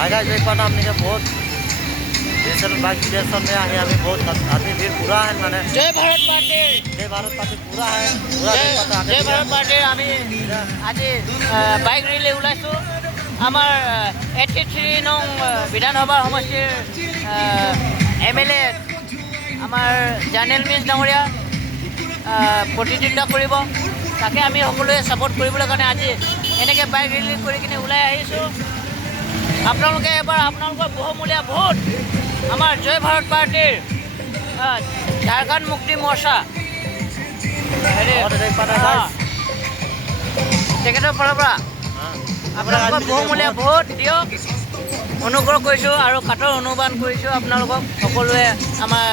हाय देख पाना हमने के बहुत डिजिटल बाइक स्टेशन में आए हमें बहुत आदमी भीड़ पूरा है माने जय भारत पार्टी पूरा है पूरा देख पाता जय भारत पार्टी আমি আজি বাইক ৰেলী ওলাইছো আমাৰ 83 নং বিধানসভা সমষ্টিৰ এমএলএ আমাৰ জানেল মিছ ডাঙৰীয়া প্ৰতিদ্বন্দ্বিতা কৰিব তাকে আমি সকলোৱে সাপোৰ্ট কৰিবলৈ কাৰণে আজি এনেকৈ বাইক ৰেলী কৰি কিনে ওলাই আহিছো আপোনালোকে এবাৰ আপোনালোকৰ বহুমূলীয়া ভোট আমাৰ জয় ভাৰত পাৰ্টিৰ ঝাৰখণ্ড মুক্তি মৰ্চা देख पाना তেখেতৰ ফালৰ পৰা আপোনালোকৰ বহুমূলীয়া ভোট দিয়ক অনুগ্ৰহ কৰিছোঁ আৰু কাটৰ অনুবাদ কৰিছোঁ আপোনালোকক সকলোৱে আমাৰ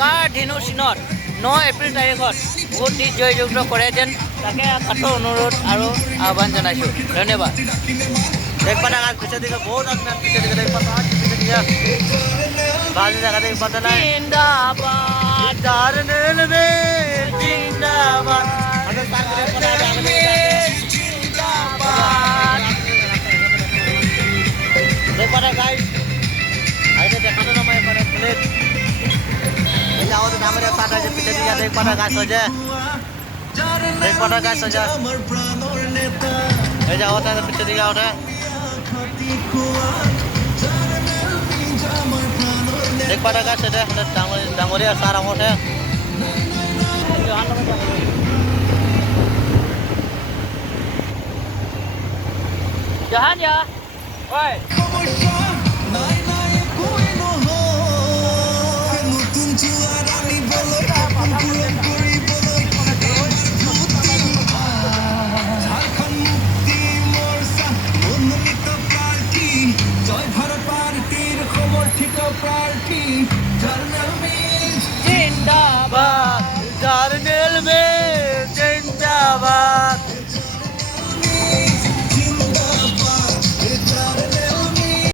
কাৰ ধেনু চিনত 9 এপ্ৰিল তাৰিখত ভোট দি জয়যুক্ত কৰে যেন তাকে কাটৰ অনুৰোধ আৰু আহ্বান জনাইছোঁ ধন্যবাদ देख पाना आज पीछे दिखे बहुत आदमी पीछे दिखे देख पाना आज पीछे दिखे बाजू जगह देख पाता ना जिंदाबाद दारनेल में जिंदाबाद हमें सांगरे पता जिंदाबाद देख पाना गाइस आइए देखा तो ना मैं पाना प्लेट ये जाओ तो हमारे साथ आज पीछे दिखे देख पाना गाइस हो जाए देख पाना गाइस हो जाए ये जाओ तो पीछे दिखे होता है देख पाना गाइस है डांगोरिया सारा मोटे Jahan ya. Oi. জয় ভারত পার্টির সমর্থিত প্রার্থী